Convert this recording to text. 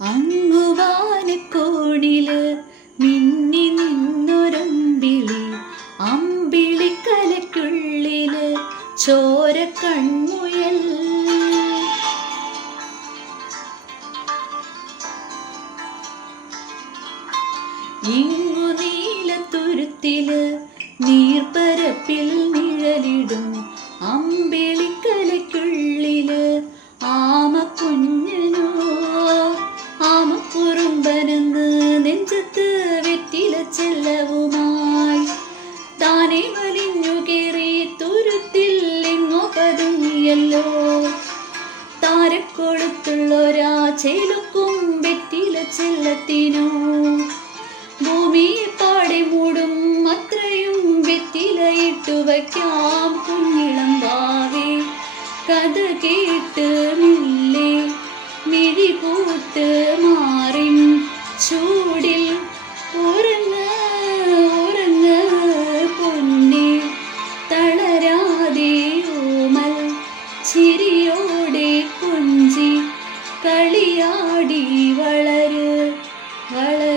അങ്ങുവാനക്കോണില് മിന്നി നിന്നൊരമ്പിളി, അമ്പിളിക്കലയ്ക്കുള്ളില് ചോര കൺമുയൽ. ഇങ്ങു നീലത്തുരുത്തില് നീർപ്പരപ്പിൽ നിഴലിടും അമ്പിളിക്കലയ്ക്കുള്ളില് ആമക്കുഞ്ഞനോ ആമക്കുറുമ്പനെന്ന് നെഞ്ചത്ത് വെറ്റില ചെല്ലവുമായി താനെ വലിഞ്ഞു കേറി തുരുത്തിൽ എങ്ങോ പതുങ്ങിയല്ലോ. താരക്കൊളുത്തുള്ളൊരാ ചേലുക്കും വെറ്റില ചെല്ലത്തിനോ ഭൂമിയെ പാടെ മൂടും അത്രയും വെറ്റിലയിട്ടു വയ്ക്കാം കുഞ്ഞിളം വാവേ. കഥ കേട്ട് മില്ലേ മിഴിപൂത്ത് മാറിൻ ചൂടിൽ ഉറങ്ങ് ഉറങ്ങ് പൊന്നേ, തളരാതെ ഓമൽ ചിരിയോടെ കൊഞ്ചി കളിയാടി വളര് വളര്.